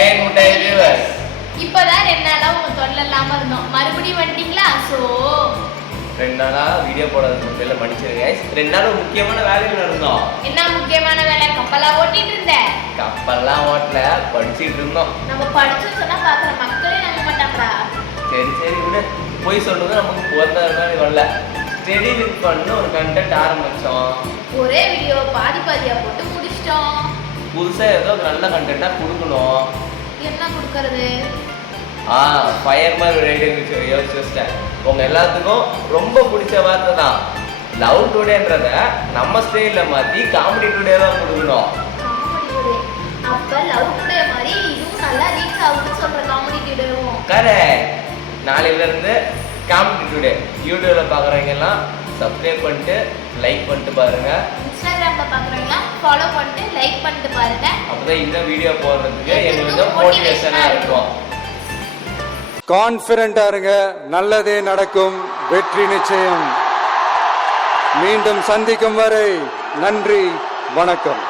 தேன் முட்டை வியூவர்ஸ், இப்பதான் 2 நாளா உங்க தொல்லை இல்லாம இருந்தோம். மறுபடியும் வந்துட்டீங்களா? சோ 2 நாளா வீடியோ போடாததுக்கு பேர்ல மன்னிச்சிருங்க guys. 2 நாள் முக்கியமான வேலைகள் இருந்தோம். என்ன முக்கியமான வேலை? கப்பலா ஓட்டிட்டு இருந்த? கப்பல்லாம் ஓட்டல, படிச்சுட்டு இருந்தோம். நம்ம படிச்சு சொன்னா பாக்குற மக்களே நம்ப மாட்டாங்கடா. சரி சரி விடு, போய் சொல்றது நமக்கு போறதா மாதிரி வரல. ஸ்டெடி வித் பண்ணு ஒரு கண்டென்ட் ஆரம்பிச்சோம். ஒரே வீடியோ பாதியா போட்டு முடிச்சிட்டோம். புதுசா ஏதோ ஒரு நல்ல கண்டென்ட்டா கொடுக்கணும். என்ன கொடுக்கறது? ஃபயர் மாதிரி ஒரு ஐடியா யோசிச்சிட்டேன். உங்க எல்லாத்துக்கும் ரொம்ப பிடிச்ச வார்த்தை தான் லவ் டுடேன்றத நம்ம ஸ்டைல்ல மாத்தி காமெடி டுடே தான் கொடுக்கணும். Comedy today. அப்ப லவ் டுடே மாதிரி இதுவும் நல்லா ரீச் ஆகும்னு சொல்ற காமெடி டுடேவும். கரெக்ட். நாளையில இருந்து காமெடி டுடே யூடியூப்ல பாக்குறவங்க எல்லாம் சப்ஸ்கிரைப் பண்ணிட்டு லைக் பண்ணிட்டு பாருங்க. இன்ஸ்டாகிராம்ல பாக்குறவங்க ஃபாலோ பண்ணிட்டு லைக் பண்ணிட்டு பாருங்க. அப்பதான் இந்த வீடியோ போடுறதுக்கு எங்களுக்கு மோட்டிவேஷனா இருக்கும். கான்ஃபிடென்ட்டா இருங்க, நல்லதே நடக்கும், வெற்றி நிச்சயம். மீண்டும் சந்திக்கும் வரை நன்றி, வணக்கம்.